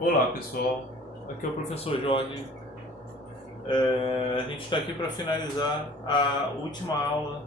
Olá pessoal, aqui é o professor Jorge. A gente está aqui para finalizar a última aula,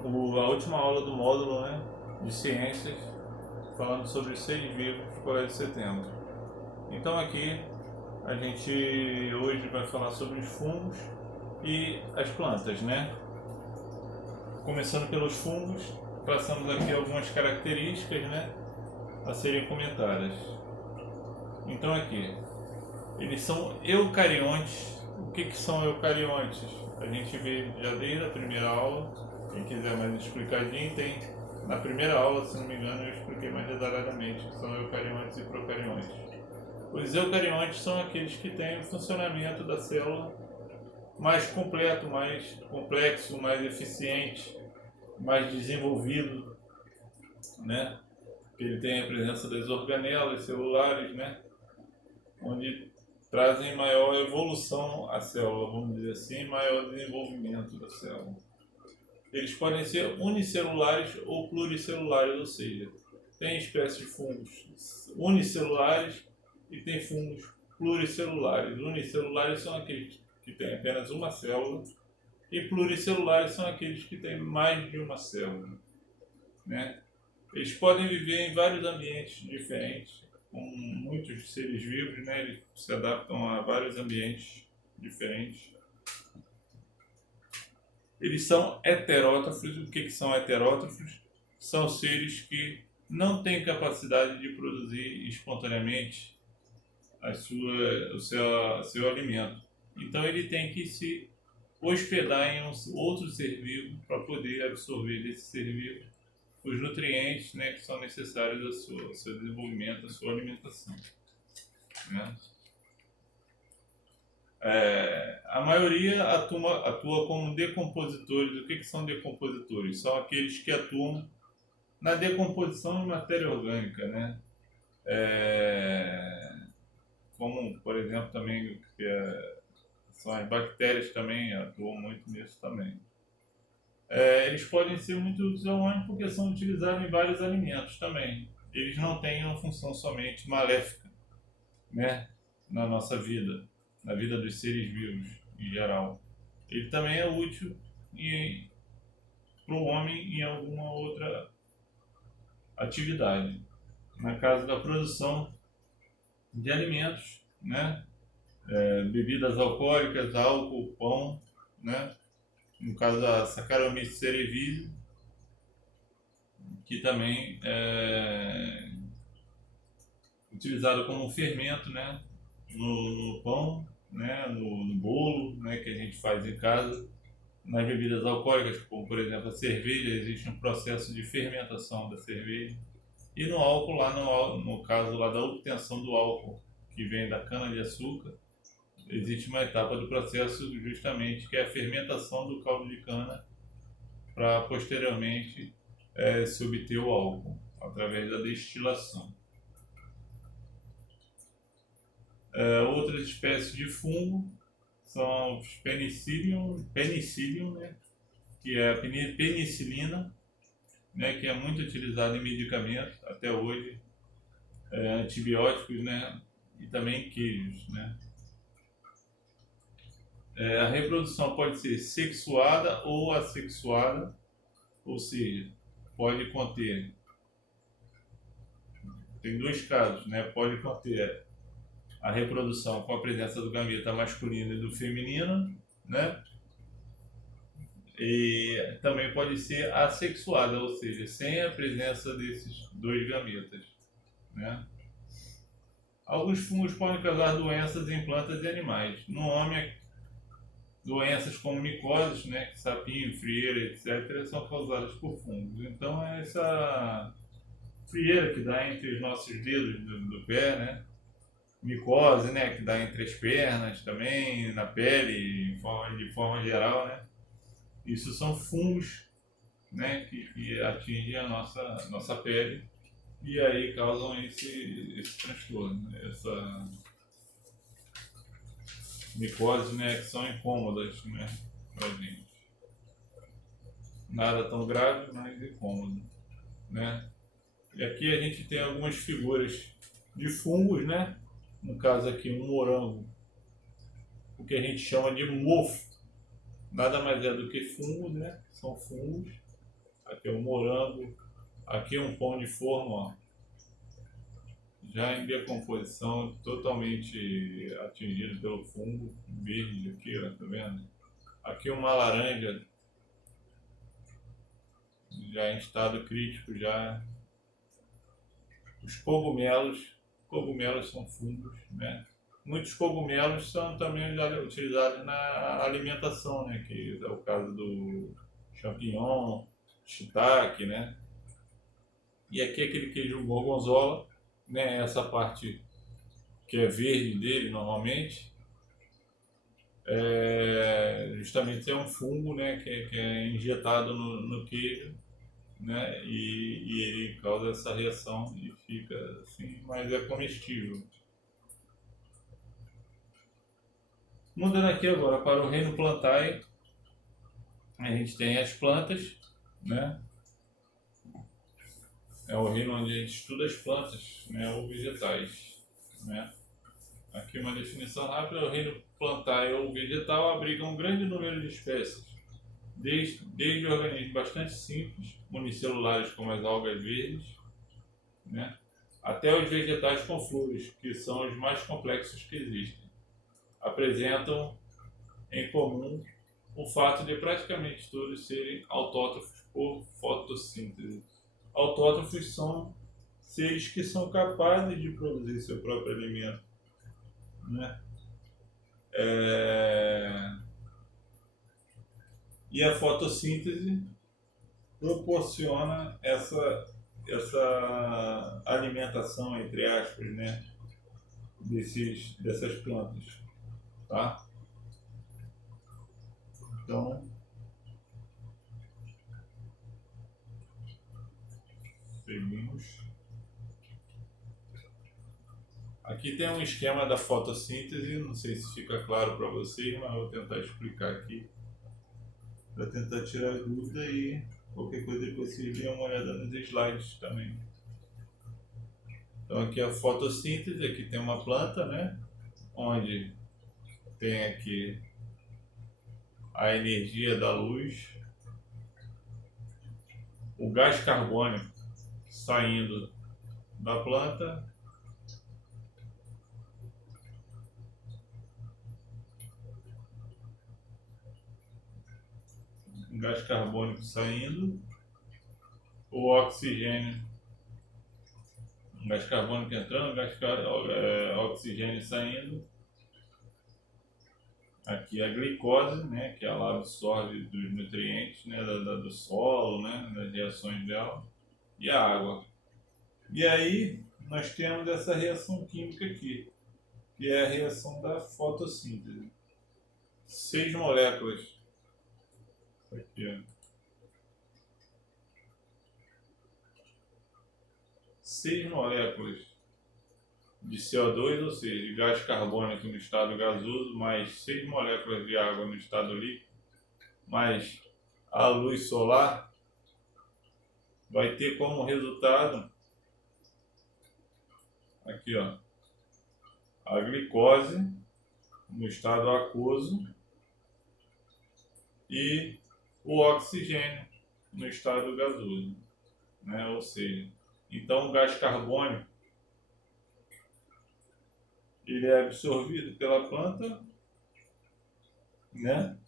do módulo, né, de ciências, falando sobre os seres vivos do Colégio de Setembro. Então aqui a gente hoje vai falar sobre os fungos e as plantas, né? Começando pelos fungos, passamos aqui algumas características, né, a serem comentadas. Então aqui, eles são eucariontes. O que são eucariontes? A gente vê já desde a primeira aula. Quem quiser mais explicadinho, tem na primeira aula, se não me engano, eu expliquei mais detalhadamente que são eucariontes e procariontes. Os eucariontes são aqueles que têm o funcionamento da célula mais completo, mais complexo, mais eficiente, mais desenvolvido, né? Ele tem a presença das organelas celulares, né? Onde trazem maior evolução à célula, vamos dizer assim, maior desenvolvimento da célula. Eles podem ser unicelulares ou pluricelulares, ou seja, tem espécies de fungos unicelulares e tem fungos pluricelulares. Unicelulares são aqueles que têm apenas uma célula e pluricelulares são aqueles que têm mais de uma célula, né? Eles podem viver em vários ambientes diferentes, como muitos seres vivos, né? Eles se adaptam a vários ambientes diferentes. Eles são heterótrofos. O que são heterótrofos? São seres que não têm capacidade de produzir espontaneamente seu alimento. Então ele tem que se hospedar em outro ser vivo para poder absorver desse ser vivo os nutrientes, né, que são necessários ao seu desenvolvimento, à sua alimentação, né? A maioria atua como decompositores. O que são decompositores? São aqueles que atuam na decomposição de matéria orgânica, né? Como, por exemplo, também são as bactérias também atuam muito nisso também. Eles podem ser muito úteis porque são utilizados em vários alimentos também. Eles não têm uma função somente maléfica, né, na nossa vida, na vida dos seres vivos em geral. Ele também é útil para o homem em alguma outra atividade. Na casa da produção de alimentos, né, bebidas alcoólicas, álcool, pão, né, no caso da Saccharomyces cerevisiae, que também é utilizado como um fermento, né, no pão, né, no bolo, né, que a gente faz em casa. Nas bebidas alcoólicas, como por exemplo a cerveja, existe um processo de fermentação da cerveja. E no álcool, lá no caso lá da obtenção do álcool, que vem da cana-de-açúcar, existe uma etapa do processo justamente que é a fermentação do caldo de cana para posteriormente se obter o álcool através da destilação. Outras espécies de fungo são os penicillium, né, que é a penicilina, né, que é muito utilizado em medicamentos até hoje, antibióticos, né, e também queijos, né. A reprodução pode ser sexuada ou assexuada, ou seja, pode conter, tem dois casos, né, pode conter a reprodução com a presença do gameta masculino e do feminino, né? E também pode ser assexuada, ou seja, sem a presença desses dois gametas, né? Alguns fungos podem causar doenças em plantas e animais. No homem, doenças como micoses, né, sapinho, frieira, etc., são causadas por fungos. Então, é essa frieira que dá entre os nossos dedos do pé, né? Micose, né, que dá entre as pernas também, na pele, de forma geral, né? Isso são fungos, né, que atingem a nossa pele e aí causam esse transtorno, essa micose, né, que são incômodas, né, pra gente. Nada tão grave, mas incômodo, né? E aqui a gente tem algumas figuras de fungos, né? No caso aqui, um morango, o que a gente chama de mofo, nada mais é do que fungos, né? São fungos. Aqui é um morango, aqui é um pão de forma, ó, já em decomposição, totalmente atingido pelo fungo verde aqui, ó, tá vendo? Aqui uma laranja, já em estado crítico, já. Os cogumelos são fungos, né? Muitos cogumelos são também utilizados na alimentação, né? Que é o caso do champignon, shiitake, né? E aqui aquele queijo gorgonzola, né? Essa parte que é verde dele normalmente, justamente é um fungo, né? Que é injetado no queijo, né? E ele causa essa reação e fica assim, mas é comestível. Mudando aqui agora para o reino plantae, a gente tem as plantas, né? É o reino onde a gente estuda as plantas, né? Ou vegetais, né? Aqui uma definição rápida: o reino plantae ou vegetal abriga um grande número de espécies, desde organismos bastante simples, unicelulares como as algas verdes, né? Até os vegetais com flores, que são os mais complexos que existem. Apresentam em comum o fato de praticamente todos serem autótrofos por fotossíntese. Autótrofos são seres que são capazes de produzir seu próprio alimento, né? E a fotossíntese proporciona essa alimentação, entre aspas, né? Dessas plantas, tá? Então, seguimos. Aqui tem um esquema da fotossíntese, não sei se fica claro para vocês, mas eu vou tentar explicar aqui para tentar tirar dúvida e qualquer coisa depois vocês dêem uma olhada nos slides também. Então aqui é a fotossíntese, aqui tem uma planta, né? Onde tem aqui a energia da luz, o gás carbônico saindo da planta, o gás carbônico saindo, o oxigênio, o gás carbônico entrando, oxigênio saindo. Aqui a glicose, né, que ela absorve dos nutrientes, né, do solo, né, das reações dela, e a água. E aí nós temos essa reação química aqui, que é a reação da fotossíntese. 6 moléculas. Aqui, ó. 6 moléculas de CO2, ou seja, de gás carbônico no estado gasoso, mais 6 moléculas de água no estado líquido, mais a luz solar, vai ter como resultado aqui, ó, a glicose no estado aquoso e o oxigênio no estado gasoso, né? Ou seja, então o gás carbônico ele é absorvido pela planta, né?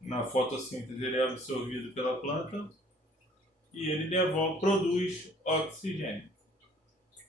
Na fotossíntese ele é absorvido pela planta e ele produz oxigênio,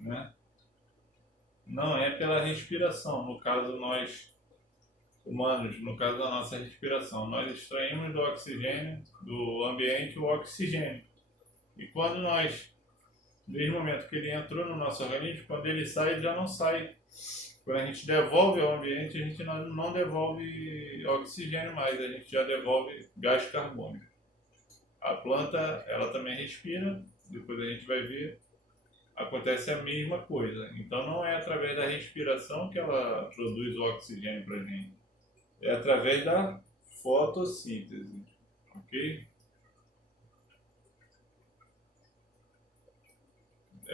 né? Não é pela respiração, no caso nós humanos, no caso da nossa respiração, nós extraímos do oxigênio do ambiente o oxigênio. E quando nós, desde o momento que ele entrou no nosso organismo, quando ele sai, ele já não sai. Quando a gente devolve ao ambiente, a gente não devolve oxigênio mais, a gente já devolve gás carbônico. A planta, ela também respira, depois a gente vai ver, acontece a mesma coisa. Então não é através da respiração que ela produz o oxigênio para a gente, é através da fotossíntese, ok?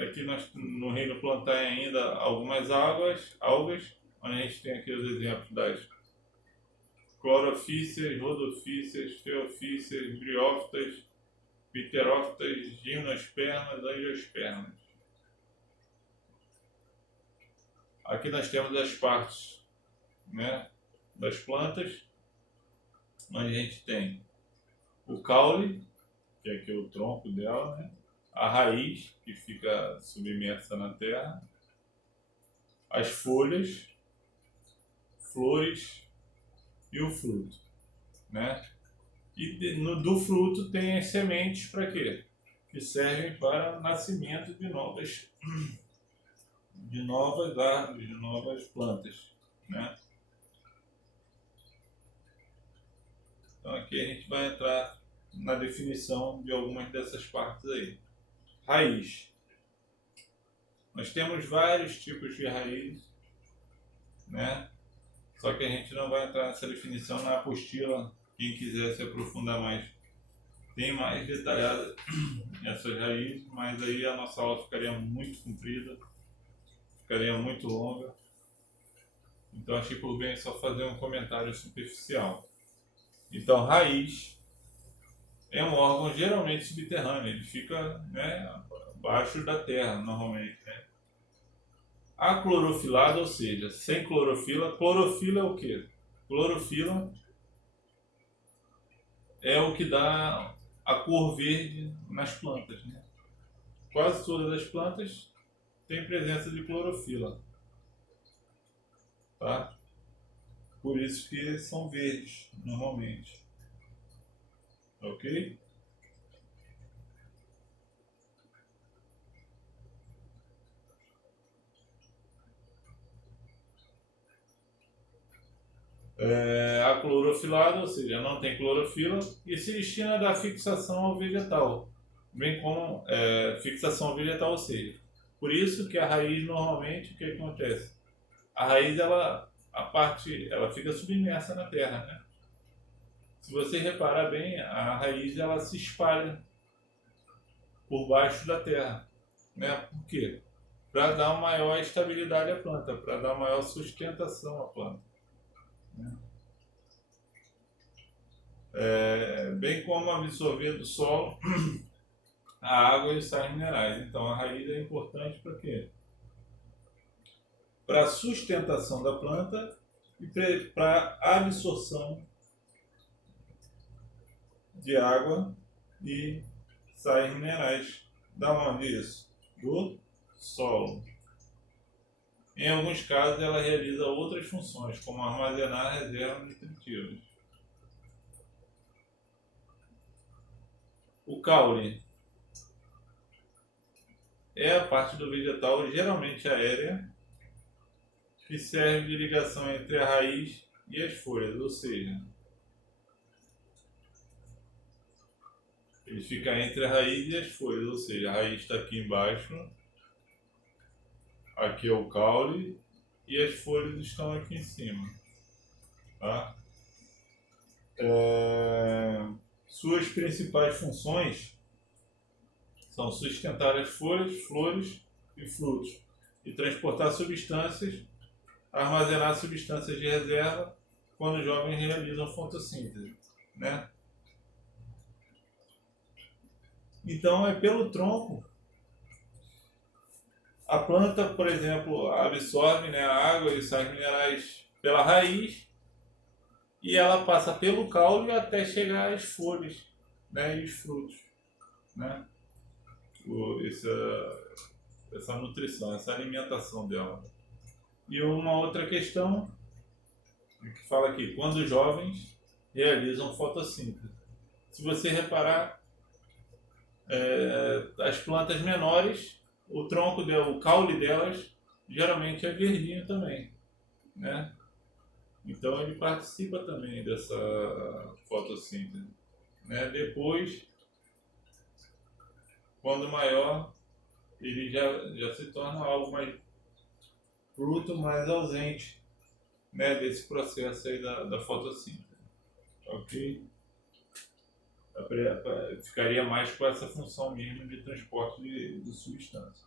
aqui no reino plantar ainda algumas algas, onde a gente tem aqui os exemplos das clorofíceas, rodofíceas, teofíceas, briófitas, pterófitas, gimnospermas, angiospermas. Aqui nós temos as partes, né, das plantas, onde a gente tem o caule, que é aqui o tronco dela, né, a raiz, que fica submersa na terra, as folhas, flores e o fruto, né? E do fruto tem as sementes para quê? Que servem para o nascimento de novas árvores, de novas plantas, né? Então aqui a gente vai entrar na definição de algumas dessas partes aí. Raiz. Nós temos vários tipos de raiz, né? Só que a gente não vai entrar nessa definição na apostila. Quem quiser se aprofundar mais, tem mais detalhado essas raízes, mas aí a nossa aula ficaria muito comprida, ficaria muito longa. Então achei por bem só fazer um comentário superficial. Então, raiz é um órgão geralmente subterrâneo, ele fica, né, abaixo da terra normalmente, né? Aclorofilado, ou seja, sem clorofila. Clorofila é o quê? Clorofila é o que dá a cor verde nas plantas, né? Quase todas as plantas têm presença de clorofila, tá? Por isso que são verdes normalmente, ok? Aclorofilado, ou seja, não tem clorofila e se destina a dar fixação ao vegetal, bem como fixação ao vegetal, ou seja, por isso que a raiz normalmente, o que acontece? A raiz, ela fica submersa na terra, né? Se você reparar bem, a raiz ela se espalha por baixo da terra, né? Por quê? Para dar maior estabilidade à planta, para dar maior sustentação à planta, né? Bem como absorver do solo a água e os sais minerais. Então a raiz é importante para quê? Para a sustentação da planta e para a absorção de água e sais minerais. Da onde isso? Do solo. Em alguns casos ela realiza outras funções, como armazenar reservas nutritivas. O caule é a parte do vegetal geralmente aérea que serve de ligação entre a raiz e as folhas, ou seja, ele fica entre a raiz e as folhas, ou seja, a raiz está aqui embaixo, aqui é o caule e as folhas estão aqui em cima, tá? Suas principais funções são sustentar as folhas, flores e frutos e transportar substâncias, armazenar substâncias de reserva quando os jovens realizam fotossíntese, né? Então é pelo tronco. A planta, por exemplo, absorve, né, a água e sais minerais pela raiz e ela passa pelo caule até chegar às folhas, né, e os frutos, né? Essa nutrição, essa alimentação dela. E uma outra questão que fala aqui, quando os jovens realizam fotossíntese. Se você reparar, as plantas menores, o tronco o caule delas geralmente é verdinho também, né? Então ele participa também dessa fotossíntese, né? Depois, quando maior, ele já se torna algo mais fruto mais ausente, né, desse processo aí da fotossíntese, ok? Ficaria mais com essa função mesmo de transporte de substância.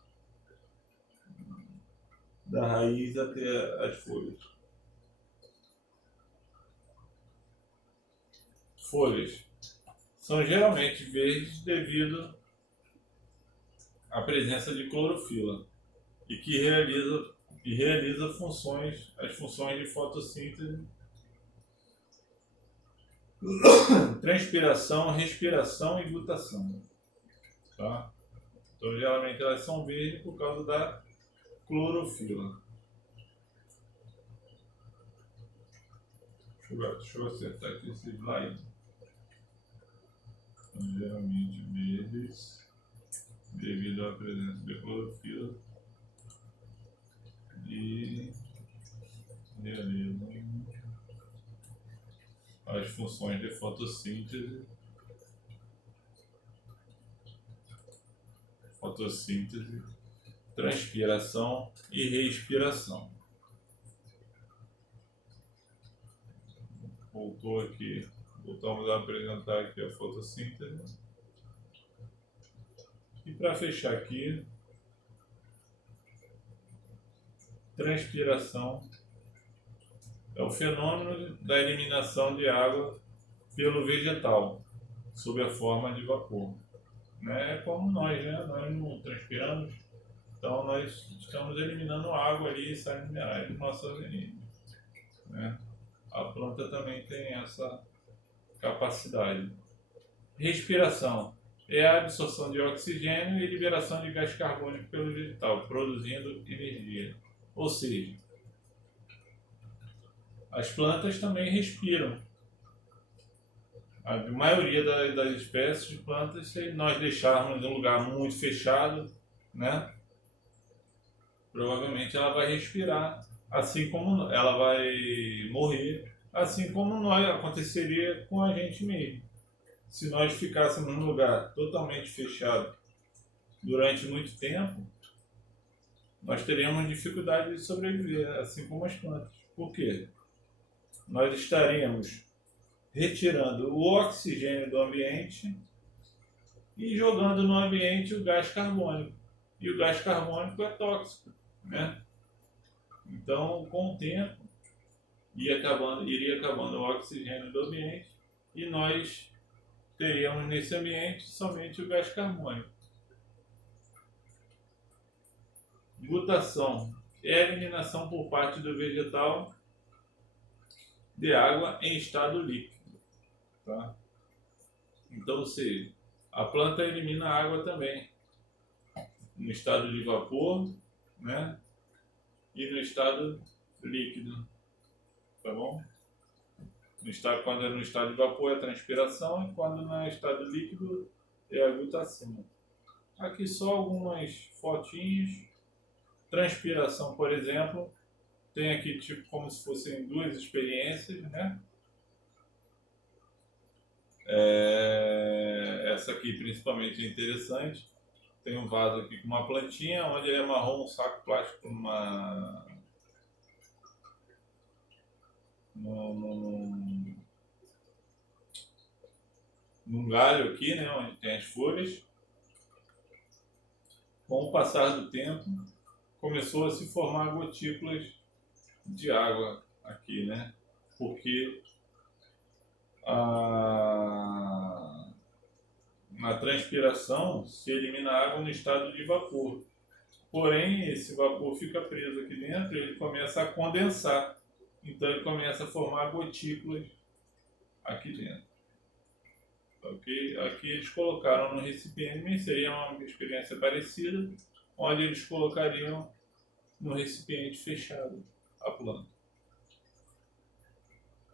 da raiz até as folhas. Folhas são geralmente verdes devido à presença de clorofila e que realiza as funções de fotossíntese, transpiração, respiração e glutação. Tá? Então, geralmente elas são verdes por causa da clorofila. Deixa eu acertar aqui esse slide. Então, geralmente verdes devido à presença de clorofila e realizam as funções de fotossíntese, transpiração e respiração. Voltamos a apresentar aqui a fotossíntese. E para fechar aqui, transpiração é o fenômeno da eliminação de água pelo vegetal, sob a forma de vapor. É como nós, né? Nós não transpiramos, então nós estamos eliminando água ali e sais minerais do nosso organismo. Né? A planta também tem essa capacidade. Respiração é a absorção de oxigênio e liberação de gás carbônico pelo vegetal, produzindo energia. Ou seja, as plantas também respiram. A maioria das espécies de plantas, se nós deixarmos em um lugar muito fechado, né, provavelmente ela vai respirar, assim como ela vai morrer, assim como aconteceria com a gente mesmo. Se nós ficássemos num lugar totalmente fechado durante muito tempo, nós teríamos dificuldade de sobreviver, assim como as plantas. Por quê? Nós estaríamos retirando o oxigênio do ambiente e jogando no ambiente o gás carbônico. E o gás carbônico é tóxico, né? Então, com o tempo, iria acabando o oxigênio do ambiente e nós teríamos nesse ambiente somente o gás carbônico. Glutação é a eliminação por parte do vegetal de água em estado líquido. Tá? Então, ou seja, a planta elimina a água também no estado de vapor, né? E no estado líquido, tá bom? Quando é no estado de vapor é a transpiração e quando não é estado líquido é a glutação. Aqui só algumas fotinhas. Transpiração, por exemplo, tem aqui tipo como se fossem duas experiências, né? Essa aqui principalmente é interessante. Tem um vaso aqui com uma plantinha, onde ele amarrou um saco plástico num galho aqui, né, onde tem as folhas. Com o passar do tempo, começou a se formar gotículas de água aqui, né? Porque na transpiração se elimina a água no estado de vapor. Porém, esse vapor fica preso aqui dentro e ele começa a condensar. Então ele começa a formar gotículas aqui dentro. Okay? Aqui eles colocaram no recipiente, seria uma experiência parecida, onde eles colocariam no recipiente fechado a planta.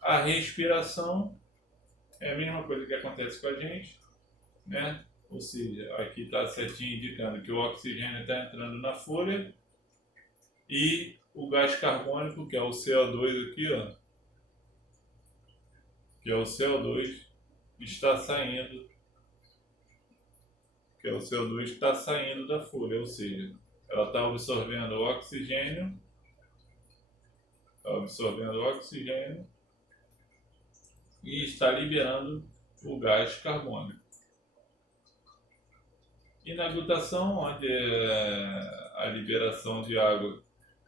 A respiração é a mesma coisa que acontece com a gente, né? Ou seja, aqui está certinho indicando que o oxigênio está entrando na folha e o gás carbônico, que é o CO2 aqui, ó, que é o CO2, está saindo, da folha, ou seja, ela está absorvendo o oxigênio, e está liberando o gás carbônico. E na glutação, onde é a liberação de água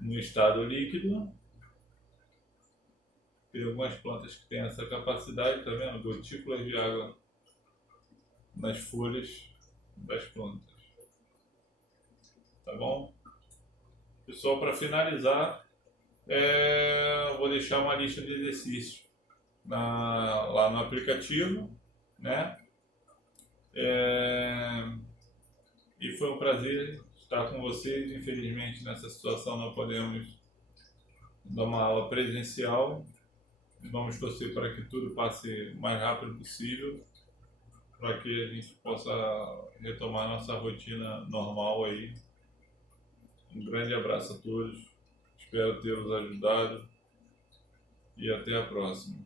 no estado líquido. Tem algumas plantas que têm essa capacidade, tá vendo? Gotículas de água nas folhas das plantas. Tá bom? Pessoal, para finalizar, vou deixar uma lista de exercícios lá no aplicativo, né? E foi um prazer estar com vocês. Infelizmente, nessa situação não podemos dar uma aula presencial. Vamos torcer para que tudo passe o mais rápido possível, para que a gente possa retomar nossa rotina normal aí. Um grande abraço a todos, espero tê-los ajudado e até a próxima.